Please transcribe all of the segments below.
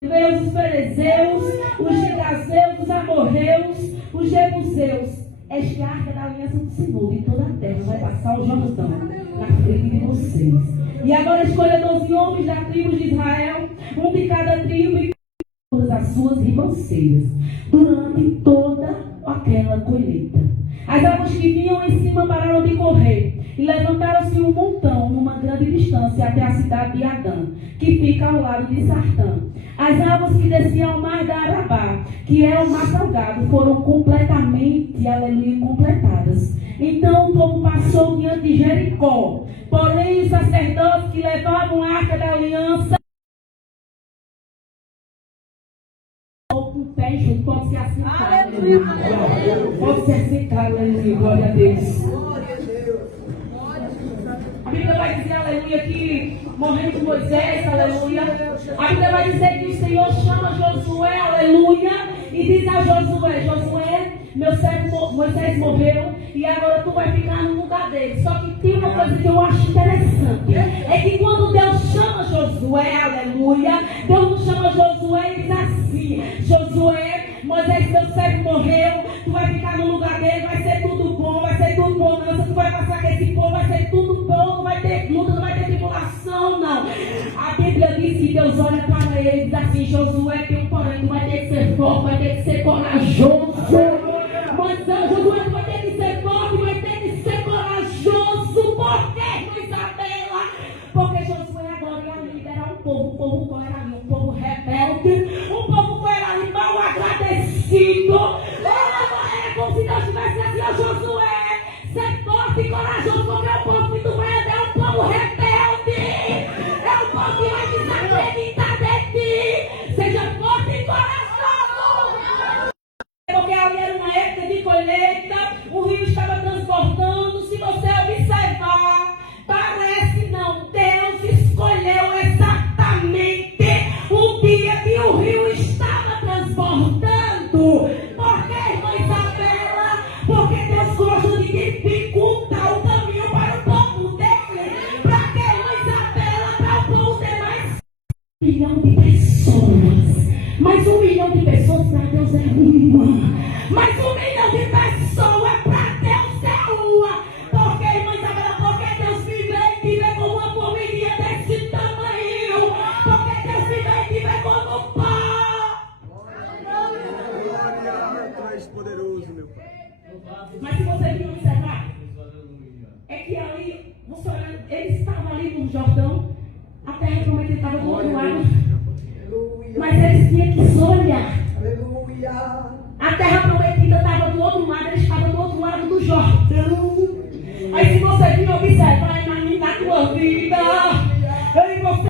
os fariseus, os gegazeus, os amorreus, os jebuseus. Esta é a arca da aliança do Senhor, e toda a terra vai passar o Jordão na frente de vocês. E agora escolha 12 homens da tribo de Israel, um de cada tribo, e todas as suas ribanceiras, durante toda aquela colheita. As águas que vinham em cima pararam de correr, e levantaram-se um montão numa grande distância até a cidade de Adã, que fica ao lado de Sartã. As águas que desciam ao mar da Arabá, que é o mar salgado, foram completamente, aleluia, completadas. Então o povo passou diante de Jericó. Porém, os sacerdotes que levavam a arca da aliança, com o pé junto, pode se assentar. Pode se assentar, aleluia, glória a Deus. A Bíblia vai dizer, aleluia, que morrendo Moisés, aleluia. A Bíblia vai dizer que o Senhor chama Josué, aleluia, e diz a Josué: Josué, meu servo Moisés morreu e agora tu vai ficar no lugar dele. Só que tem uma coisa que eu acho interessante, é que quando Deus chama Josué, aleluia, Deus não chama Josué e diz assim: Josué, Moisés, meu servo morreu, tu vai ficar no lugar dele, vai ser tudo bom, vai ser tudo bonança, tu vai passar com esse povo, vai ser tudo bom, não vai ter luta, não vai ter tribulação, não. A Bíblia diz que Deus olha para ele e diz assim: Josué, tem um porém, tu vai ter que ser forte, vai ter que ser corajoso. Mas Josué, tu vai ter que ser forte, vai ter que ser corajoso. Por quê, Isabela? Porque Josué agora ia liderar um povo qual era ali? Um povo rebelde, um povo que era ali mal agradecido. Era como se Deus tivesse assim: ó Josué, ser forte e corajoso, porque o povo que tu vai é um povo rebelde, é um povo que vai desacreditar de ti. Seja forte e corajoso. Porque ali era uma época de colheita, o rio estava transbordando. Se você observar, parece não, Deus escolheu exatamente o dia que o rio estava transbordando. Por que, irmã Isabela? Porque Deus gosta de dificultar o caminho para o povo dele. Para que, irmã Isabela? Para o povo ter mais 1 milhão de pessoas. Mas 1 milhão de pessoas para Deus é uma. Mas 1 milhão de pessoas para Deus é uma. Porque, irmã Isabela, porque Deus vive com uma família desse tamanho. Porque Deus vive como um pó. Mais poderoso, meu Pai. Mas se você vir observar, é que ali, você olhando, eles estavam ali no Jordão, a terra prometida estava do outro lado. Mas eles tinham que só olhar. A terra prometida estava do outro lado, eles estavam do outro lado do Jordão. Aí se você vir observar na tua vida, aí você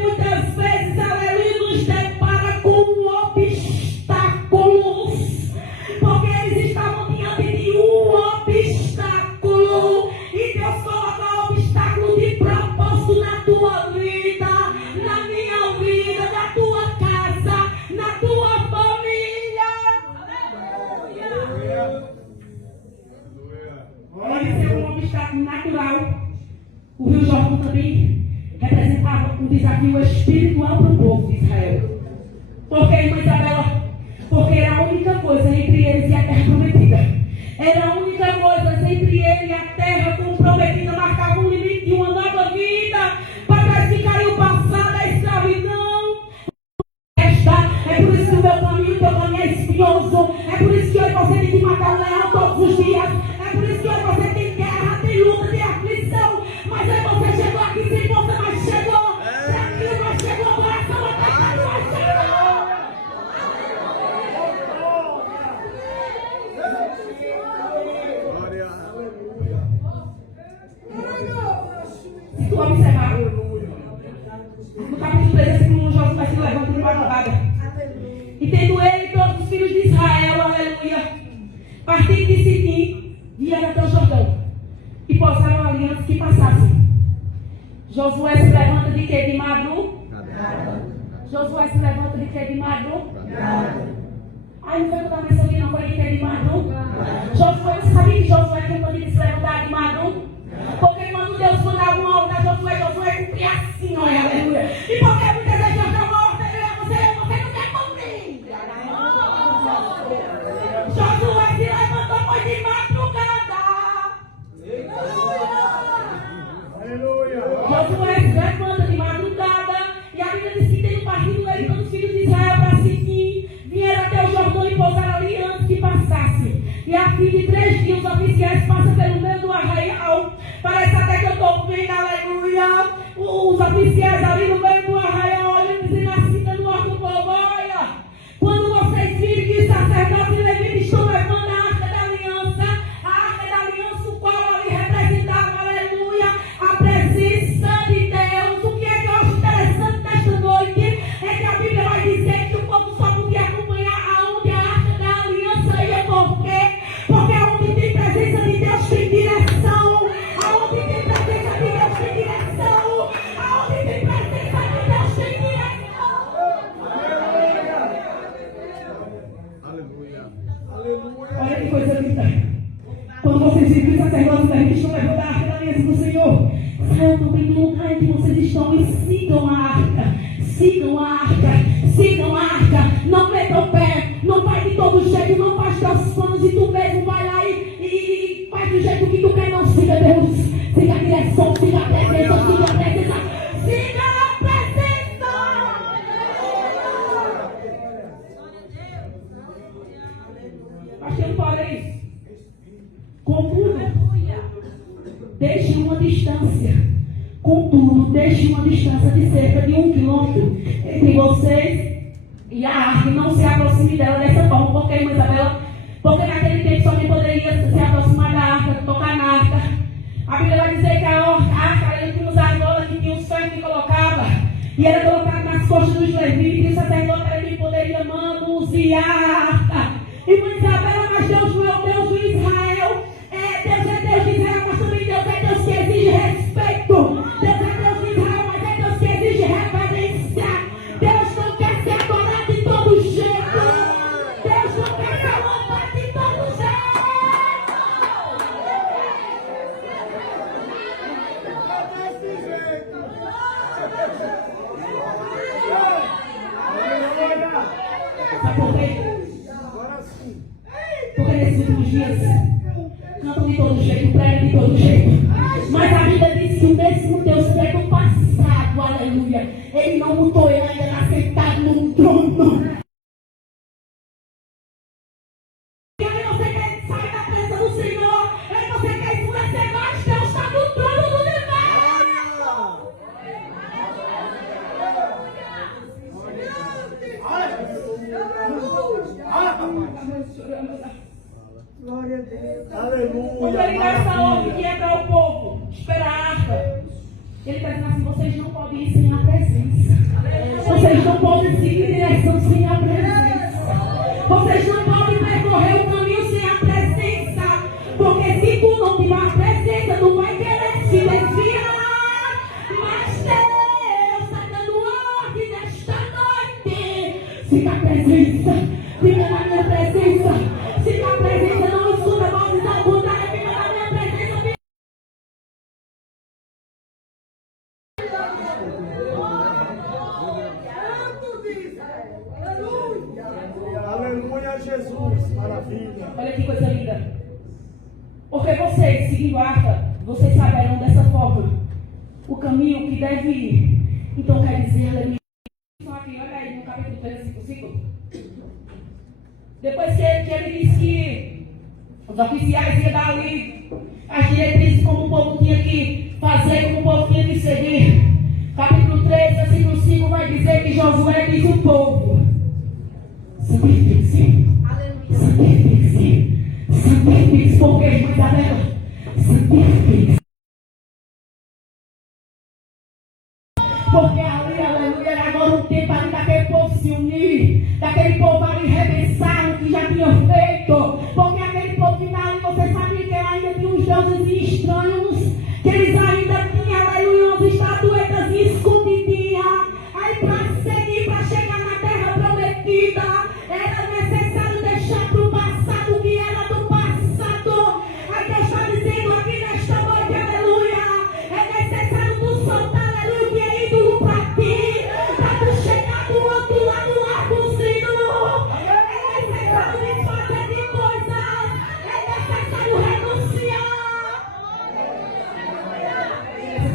muitas vezes, aleluia, nos depara com obstáculos, porque eles estavam diante de um obstáculo, e Deus coloca obstáculo de propósito na tua vida, na minha vida, na tua casa, na tua família. Aleluia! Pode ser um obstáculo natural. O Rio Jordão também representava um desafio espiritual para o povo de Israel. Porque, irmã Isabela, porque era a única coisa entre eles e a terra prometida. Era a única coisa entre ele e a terra comprometida, marcava um limite de uma nova vida, para que ficariam passar da escravidão. É por isso que o meu caminho, o teu caminho é espinhoso. É por isso que hoje você tem que matar um leão todos os dias. É por isso que hoje você tem guerra, tem luta, tem aflição. Mas aí você chegou aqui sem você, mas chegou. Tranquilo, mas chegou, coração apertado, mas chegou. Se tu observar, no capítulo 13, Josué vai se levanta de madrugada. E tendo ele e todos os filhos de Israel, aleluia, partindo de Sitim, vieram até o Jordão e posaram ali antes que passassem. Josué se levanta de quê? De madrugada. Josué se levanta de quê? De madrugada. Aí não foi toda vez aqui, não foi de quê? De madrugada. Josué, sabia que Josué tinha um de se levantar de madrugada? Porque quando Deus mandava uma ordem a Josué, Josué cumpria assim, ó, aleluia. E porque muitas vezes Deus dá uma ordem, você não quer cumprir. Josué se levantou, foi de madrugada. Aleluia. Josué se levanta de madrugada. E a Bíblia diz que tem um partido dele quando os filhos de Israel para Sitim vieram até o Jordão e pousaram ali antes que passasse. E a fim de 3 dias os oficiais passam pelo meio do arraial. Parece até que eu estou vendo, aleluia. Os oficiais ali no meio do arraial, olhando e dizendo assim, dando ordem do povo: olha, quando vocês virem que os sacerdotes e levitas estão levando a arca da aliança, o qual ali representava, aleluia, a presença de Deus. O que é que eu acho interessante nesta noite é que a Bíblia vai dizer que o povo só podia acompanhar aonde a arca da aliança ia. Por quê? Porque aonde tem presença de Deus tem direção. Aonde tem presença de Deus tem direção. Aonde tem presença de Deus tem direção. Aleluia. Aleluia. Olha que coisa linda. Quando vocês viram que os sacerdotes da igreja estão levando a arca da aliança do Senhor, saiam também do lugar em que vocês estão e sigam a arca. Sigam a arca. Sigam a arca. Não metam o pé. Não vai de todo jeito. Não faz teus planos e tu mesmo vai lá e faz do jeito que tu quer. Não siga Deus. Siga a direção. Siga a presença. Siga a presença. Siga a presença. Mas tem um porém. Contudo, deixe uma distância. Contudo, deixe uma distância de cerca de 1 quilômetro entre vocês e a arca. Não se aproxime dela dessa forma. Porque, irmã Isabela, porque naquele tempo só nem poderia se aproximar da arca, tocar na arca. A Bíblia vai dizer que a arca ele tinha uns argolas que tinha o sangue que colocava. E era colocado nas costas dos levitas. E o sacerdote era quem poderia manusear a arca. Irmã Isabela, mas Deus não é o Deus de Israel. Deus é Deus de Israel, mas também Deus é Deus que exige respeito. Deus é Deus de Israel, mas é Deus que exige reverência. Deus não quer ser adorado de todo jeito. Deus não quer ser louvado de todo jeito. Sabe por quê? Porque nesses últimos dias cantam de todo jeito, pregam de todo jeito. Mas a Bíblia diz que o mesmo Deus que é do passado, aleluia, Ele não mudou, Ele ainda está sentado no trono. E aí você quer sair da presença do Senhor, aí você quer escurecer mais, Deus está no trono do universo. Glória a Deus. Quando Aleluia. ele dá essa ordem que é para o povo esperar a arca, ele está dizendo assim: vocês não podem ir sem a presença. Vocês não podem seguir direção sem a presença. Vocês não podem percorrer o caminho sem a presença. Porque se tu não tiver a presença, tu vai querer se desviar. Mas Deus está dando ordem nesta noite. Fica a presença. Fica na minha presença. Se a presença não escuta vozes ao contrário, fica na minha presença. Aleluia, Jesus. Maravilha. Olha que coisa linda. Porque vocês, seguindo a arca, vocês saberão dessa forma o caminho que deve ir. Então quer dizer, aleluia. Aqui, olha aí no capítulo 35. Depois que ele disse que os oficiais iam dar ali as diretrizes como o povo tinha que fazer, como o povo tinha que seguir. Capítulo 3, versículo 5 vai dizer que Josué diz ao povo: santifique-se, santifique-se, santifique-se, porque irmã Isabela, santifique-se. Porque ali, aleluia, era agora um tempo ali daquele povo se unir, daquele povo ali repensar o que já tinha feito. Porque aquele povo que está ali, você sabia que ainda tinha uns deuses estranhos, que eles ainda tinham, aleluia, umas estatuetas escondidinhas. Aí para seguir, para chegar na terra prometida, era necessário deixar para o passado o que era do passado. Aí Deus está dizendo aqui nesta noite, aleluia,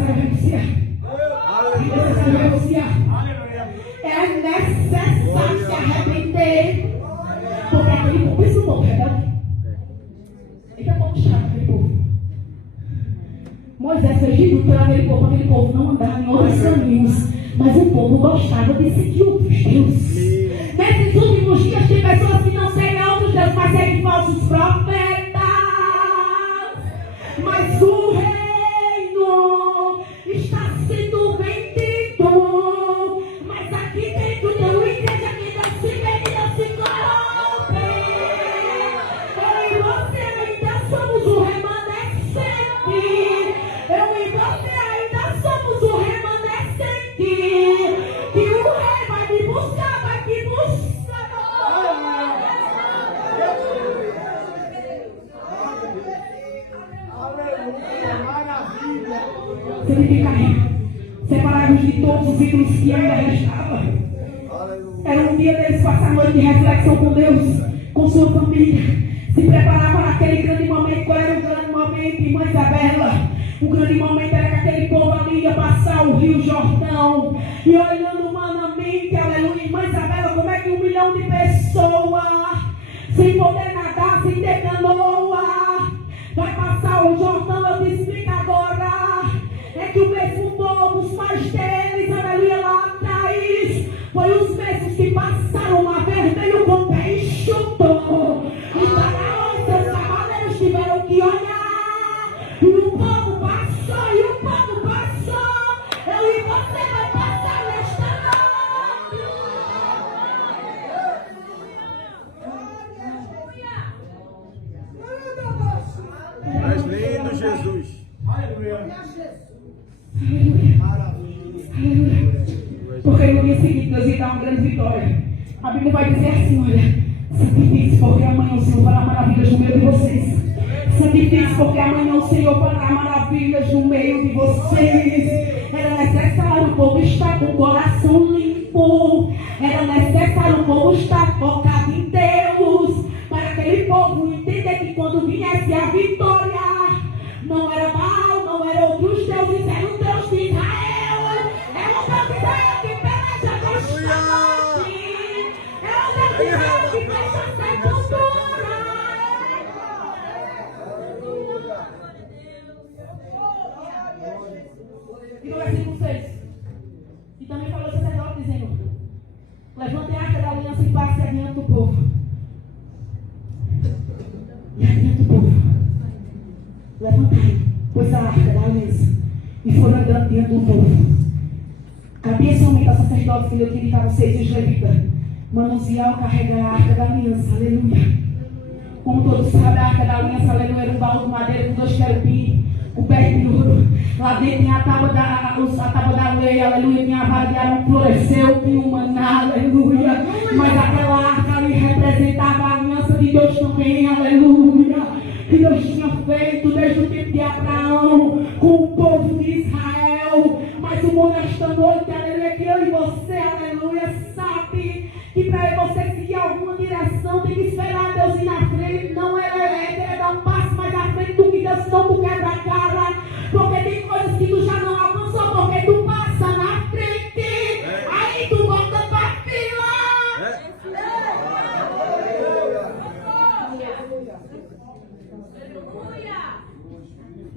necessário renunciar. É necessário renunciar. É necessário se arrepender. Porque aquele povo, isso é um povo rebelde. Ele é um povo chato, aquele povo. Moisés fez de tudo para aquele povo não andar em outros caminhos. Mas o povo gostava de seguir outros deuses. Nesses últimos dias tem pessoas que não seguem outros deuses, mas seguem falsos profetas. Mas o reino está sendo vendido. Mas aqui dentro tem uma igreja que não se vende, não se corrompe. Eu e você ainda somos o remanescente. Eu e você ainda somos o remanescente. Que o rei vai me buscar, vai me buscar. Significa separar-nos de todos os ídolos que ainda restavam. Era um dia deles passar a noite de reflexão com Deus, com sua família. Se preparar para aquele grande momento. Qual era o grande momento, irmã Isabela? O grande momento era que aquele povo ali ia passar o Rio Jordão. E olhando humanamente, aleluia, irmã Isabela, como é que 1 milhão de pessoas, sem poder nadar, sem ter canoa, vai passar o Jordão? Eu te explico agora. É que o mesmo povo, os pais deles, aleluia, lá atrás, foi os mesmos que passaram o mar vermelho com o pé enxuto. E para onde seus cavaleiros tiveram que olhar. E o povo passou, e o povo passou. Eu e você vai passar nesta noite. És lindo, Jesus. Porque no dia seguinte Deus ia dar uma grande vitória. A Bíblia vai dizer assim, olha, santifique-se porque amanhã o Senhor fará maravilhas no meio de vocês. Santifique-se porque amanhã o Senhor fará maravilhas no meio de vocês. Era necessário o povo estar com o coração limpo. Era necessário o povo estar focado em Deus. Para aquele povo entender que quando viesse a vitória, não era Baal, não era outros deuses, era o Deus de Israel. É o Deus de Israel que peleja nesta noite. É o Deus de Israel que fecha a sepultura. E no versículo 6, e também falou o sacerdote dizendo: levantem a arca da aliança e passe adiante do povo. E adiante do povo. Levantai, pois a arca da aliança, e foram andando diante do povo. Cabia somente ao sacerdote que lhe utilizaram 6 levitas manusear ou carregar a arca da aliança, aleluia. Como todos sabem, a arca da aliança, aleluia, era um baú de madeira com 2 querubins, com pé de ouro. Lá dentro tinha a tábua da lei, aleluia, tinha a vara de Arão, floresceu, tinha um maná, aleluia. Mas aquela arca ali representava a aliança de Deus também, aleluia. Que Deus tinha feito desde o tempo de Abraão com o povo de Israel. Mas o bom nesta noite, aleluia, que eu e você, aleluia, sabe que para você seguir alguma direção tem que esperar Deus ir na frente. Não é dar um passo mais à frente do que Deus, não tu quebra a cara. Porque tem coisas que tu já não alcançou, porque tu passa na frente. Aí tu volta pra fila.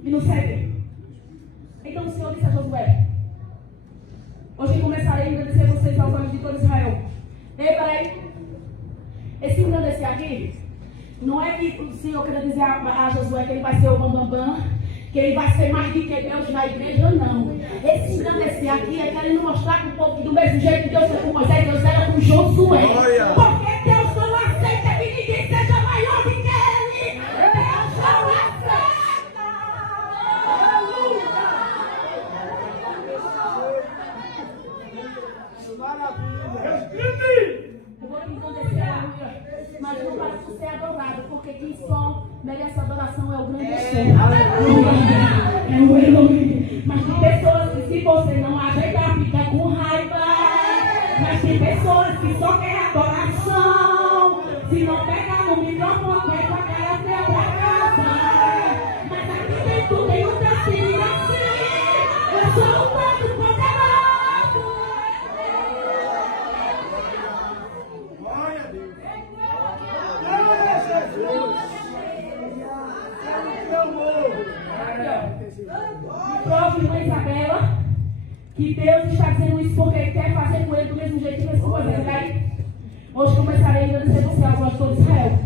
E não segue. Então o Senhor disse a Josué: hoje começarei a engrandecer vocês aos olhos de todo Israel. Ei, peraí. Esse engrandecer aqui, não é que o Senhor quer dizer a Josué que ele vai ser o bambambam, que ele vai ser mais do que Deus na igreja, não. Esse engrandecer aqui é querendo mostrar que o povo, do mesmo jeito que Deus era com Moisés, Deus era com Josué. Porque Deus não aceita que ninguém seja maior do que ele. Deus não aceita. Eu vou te engrandecer, aleluia, mas não para tu ser adorado, porque quem só merece adoração é o grande Senhor. É o Elohim. Mas tem pessoas que, se você não ajeitar, fica com raiva. Mas tem pessoas que só querem adoração. Se não pegar no microfone, vai com a cara feia pra casa. Mas aqui dentro tem um testemunho assim. Isabela que Deus está dizendo isso porque Ele quer fazer com ele do mesmo jeito que fez com você, ok? Hoje começarei a agradecer você aos pastores de Israel.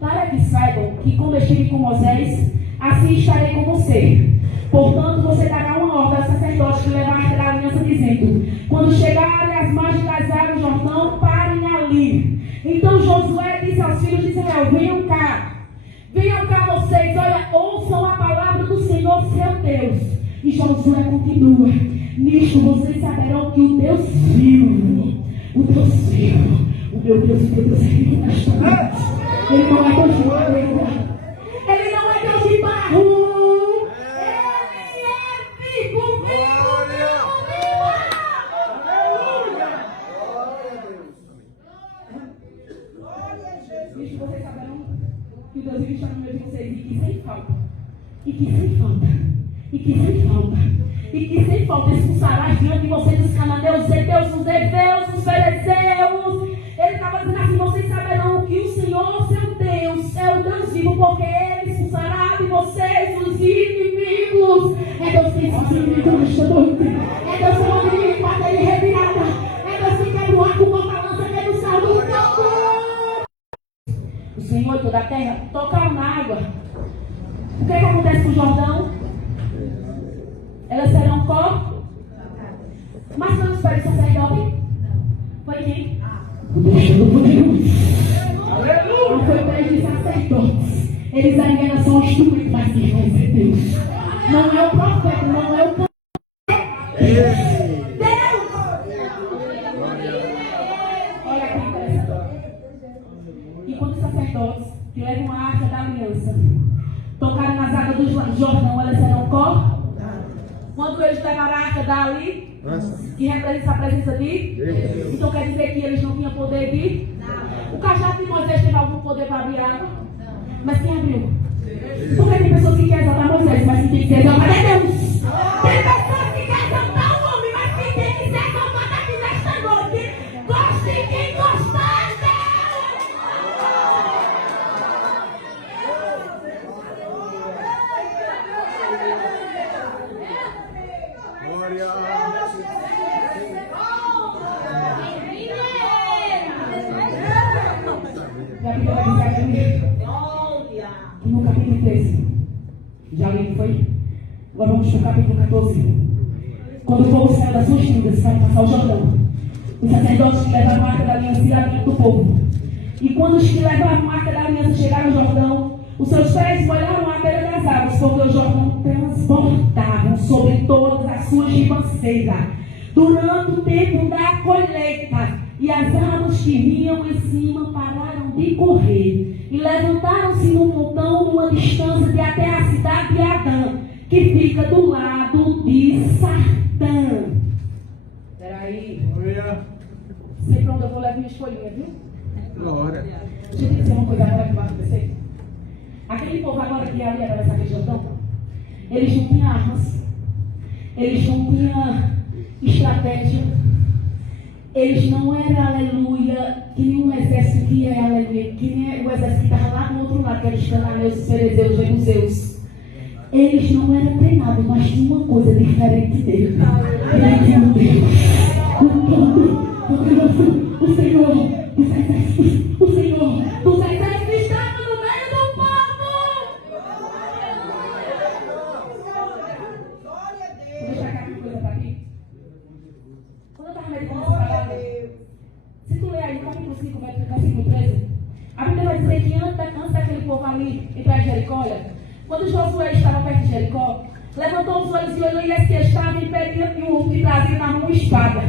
Para que saibam que como eu estive com Moisés, assim estarei com você. Portanto, você dará uma ordem ao sacerdote que levar a arca da aliança, dizendo: quando chegarem às margens das águas do Jordão, parem ali. Então Josué disse aos filhos de Israel: venham cá vocês, olha, ouçam a palavra do Senhor seu Deus. E Josué continua: nisto vocês saberão que o Deus vivo, o Deus vivo, o meu Deus é vivo nesta noite. Ele não é Deus de madeira, Ele não é Deus de barro, Ele é vivo, nisto vocês saberão que o Deus vivo está no meio de vocês, e que sem falta expulsará diante de vocês os cananeus, os heteus, os heveus, os fereceus. Ele estava dizendo assim: vocês saberão que o Senhor, seu Deus, é o Deus vivo, porque Ele expulsará de vocês os inimigos. É Deus que expulsa os inimigos nesta noite. É Deus que manda o inimigo bater em revirada. É Deus que quebra o arco, bota a lança, quebra o sal do fogo. O Senhor e toda a terra tocaram na água. O que acontece com o Jordão? Elas serão cortadas. Mas foi os pés do sacerdote? Foi quem? O Deus Todo-Poderoso. Não foi pés de sacerdotes. Eles ainda são instrumentos, mas quem vai ser Deus? Não é o profeta, não é o Deus. Olha aqui, interessante. E quando os sacerdotes que levam a arca da aliança tocarem nas águas do Jordão, elas serão cortadas. Quando eles levaram a arca dali, que representa a presença de Deus, então quer dizer que eles não tinham poder de? O cajado de Moisés teve algum poder para abrir água? Mas quem abriu? Porque tem pessoas que querem exaltar Moisés, mas quem tem que ser exaltado é Deus. Tem pessoas que querem exaltar o homem, mas quem tem que ser exaltado aqui nesta noite, goste quem gostar dele. Já vi vai dizer aqui no capítulo 13. Já li, foi? Agora vamos para o capítulo 14. Quando o povo saiu das suas tendas para passar o Jordão, os sacerdotes que levaram a arca da aliança iraram do povo. E quando os que levaram a arca da aliança chegaram ao Jordão, os seus pés molharam a beira das águas, porque o Jordão transbordavam sobre todas as suas ribanceiras durante o tempo da colheita. E as árvores que vinham em cima pararam de correr e levantaram-se no montão numa distância de até a cidade de Adã, que fica do lado de Sartã. Peraí. Sei para onde eu vou levar minha escolhinha, viu? Glória. Deixa eu dizer uma coisa agora que vai acontecer. Aquele povo agora que ia ali atravessar aquele Jordão, eles não tinham armas, eles não tinham estratégia. Eles não eram, aleluia, que nem um exército que é, aleluia, que nem o exército que estava lá do outro lado, que eram os cananeus, os ferezeus, os jebuseus. Eles não eram treinados, mas tinha uma coisa diferente deles. Ele tinha um Deus, o Senhor dos exércitos, o Senhor dos exércitos estava no meio do povo. Vou deixar aqui uma coisa para aqui. Quando eu estava meditando essa palavra, se tu ler aí no capítulo 5, versículo 13, a Bíblia vai dizer que antes daquele povo ali entrar em Jericó, olha, quando Josué estava perto de Jericó, levantou os olhos e olhou, e esse estava impedindo e um que trazia na mão uma espada.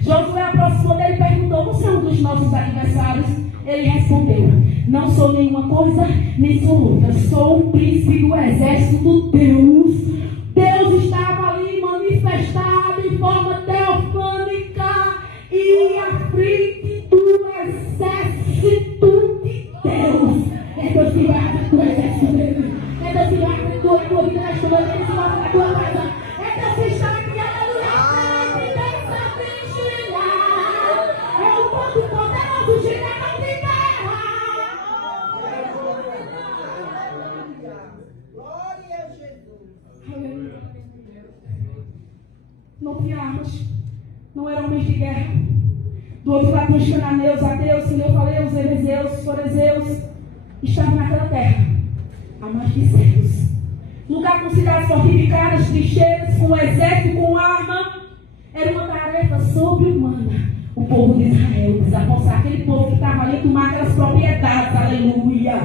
Josué aproximou dele e perguntou: você é um dos nossos adversários? Ele respondeu: não sou nenhuma coisa, nem sou outra. Sou um príncipe do exército do Deus. Deus estava ali manifestado em forma teofânica e à frente do exército de Deus. É Deus que vai à frente do exército dele. É Deus que vai à frente da tua vida, nesta noite, é Deus que vai à frente da tua casa. É Deus que está aqui, aleluia, nessa vigília. É o ponto poderoso de Deus de terra. Glória a Jesus. não tinha armas, não eram homens de guerra. Do outro lado, os cananeus, ateus, como eu falei, os erezeus, os forezeus, estavam naquela terra há mais de séculos. Lugar com cidades fortificadas, trincheiras, com exército, com arma. Era uma tarefa sobre-humana. O povo de Israel desapossar aquele povo que estava ali, tomar aquelas propriedades. Aleluia!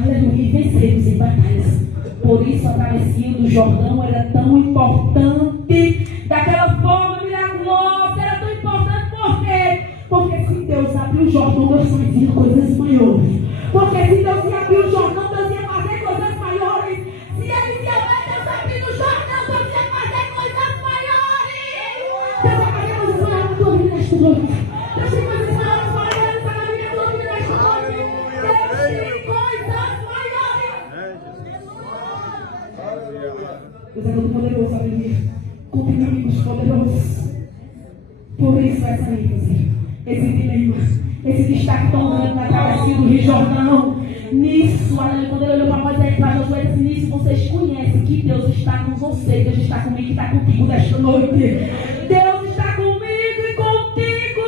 Aleluia! E vencê-los em batalhas. Por isso a travessia do Jordão era tão importante. Daquela forma miraculosa, era tão importante. Por quê? Porque se Deus abriu o Jordão, Deus fazia coisas maiores. Porque se Deus abriu o Jordão, Deus ia fazer coisas maiores. Se Ele ia ver Deus abrindo o Jordão, Deus ia fazer coisas maiores. Deus vai fazer coisas maiores na tua vida nesta noite. Deus tem coisas maiores na minha tua vida nesta noite. Deus tem coisas maiores. Deus é muito poderoso, aleluia. Continue amigos poderosos. Por isso essa ênfase, esse dilema, esse destaque tão grande na travessia do Rio Jordão. Nisso, aleluia, quando ele olhou para Moisés e para Josué, disse: nisso vocês conhecem que Deus está com vocês, Deus está comigo e está contigo nesta noite. Deus está comigo e contigo.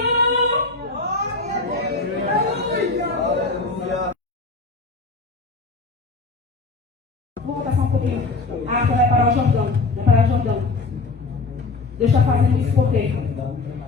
Vou voltar só um pouquinho. A arca vai parar o Jordão. Vai parar o Jordão. Deus está fazendo isso por quê?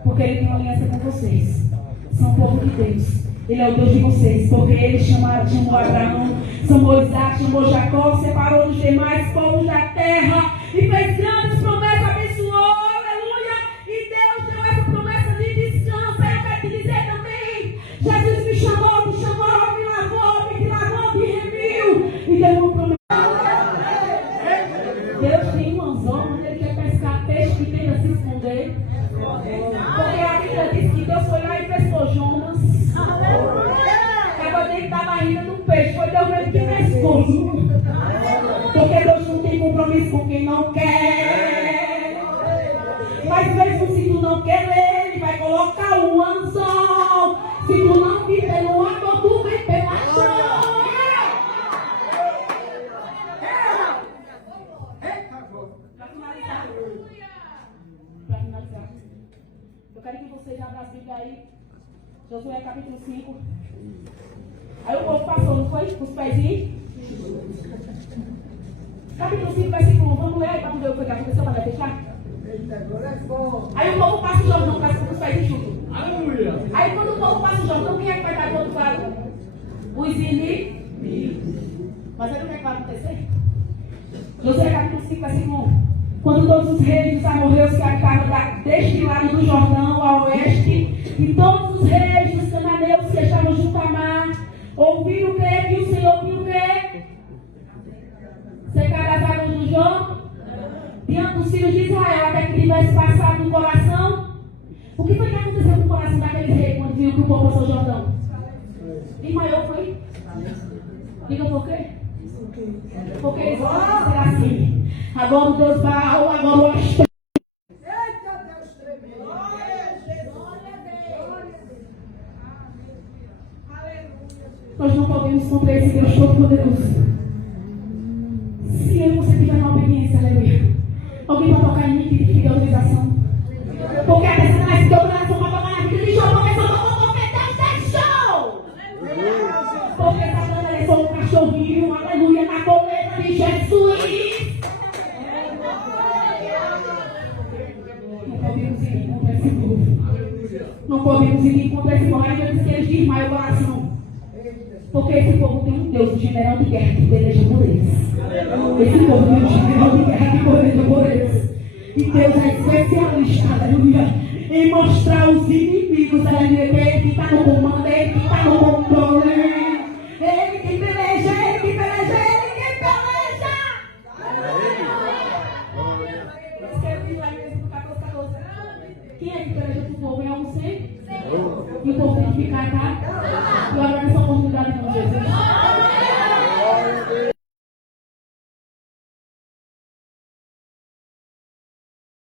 Porque Ele tem uma aliança com vocês. São o povo de Deus. Ele é o Deus de vocês. Porque Ele chamou Abraão, chamou Isaac, chamou Jacó, separou dos demais povos da terra e fez grandes promessas, abençoou, aleluia. E Deus deu essa promessa de descanso. Eu quero te dizer também: Jesus me chamou, me lavou, me remiu e deu uma promessa. Deus tem uma zona onde Ele quer pescar peixe que tenta se esconder. Porque a Bíblia diz que Deus foi lá e pescou Jonas. Agora dentro da barriga do peixe. Foi Deus mesmo que pescou. Porque Deus não tem compromisso com quem não quer. Mas mesmo se tu não quer ler, Ele vai colocar um anzol. Se tu não viver no amor, tu vem pela dor. Para finalizar, eu quero que vocês abram a Bíblia aí, Josué capítulo 5. Aí o povo passou, não foi? Os pezinhos. Capítulo 5, versículo 1. Vamos ler aí para tu ver o que aconteceu para fechar? Aí o povo passa o Jordão, parece que os pezinhos juntos. Aleluia! Aí quando o povo passa o Jordão, quem é que vai estar do outro lado? Os inimigos. Mas aí o que é que vai acontecer? Josué capítulo 5, versículo 1. Quando todos os reis dos amorreus que habitavam deste lado do Jordão ao oeste, e todos os reis dos cananeus que estavam junto ao mar, ouviram crer que o Senhor viu crer, secar as águas do Jordão, diante dos filhos de Israel, até que tivesse passado no coração. O que foi que aconteceu com o coração daqueles reis quando viu que o povo passou o Jordão? Desmaiou, foi? Diga por quê? Porque eles vão dizer assim: agora o Deus Baal, agora o Astro. Nós não podemos contra esse Deus Todo-Poderoso. Se você tiver uma obediência, aleluia. Alguém vai tocar em mim que fica autorização. Porque a pessoa vai se dobrar para tocar na vida de João, porque só não porque Deus deixou. Porque Satanás é só um cachorrinho, aleluia, na coleta de Jesus. Não podemos ir contra esse povo. Não podemos ir contra esse povo. Aí eu disse que eles desmaiam o coração. Porque esse povo tem um Deus, um general de guerra que peleja por eles. Esse povo tem um general de guerra que peleja por eles. E Deus é especialista, aleluia, em mostrar os inimigos, aleluia, Ele que está no comando, Ele que está no controle. Ele que peleja, Ele que peleja, Ele que peleja. Quem é que peleja para o povo? É o Senhor? E o povo tem que ficar cá. E agora nessa oportunidade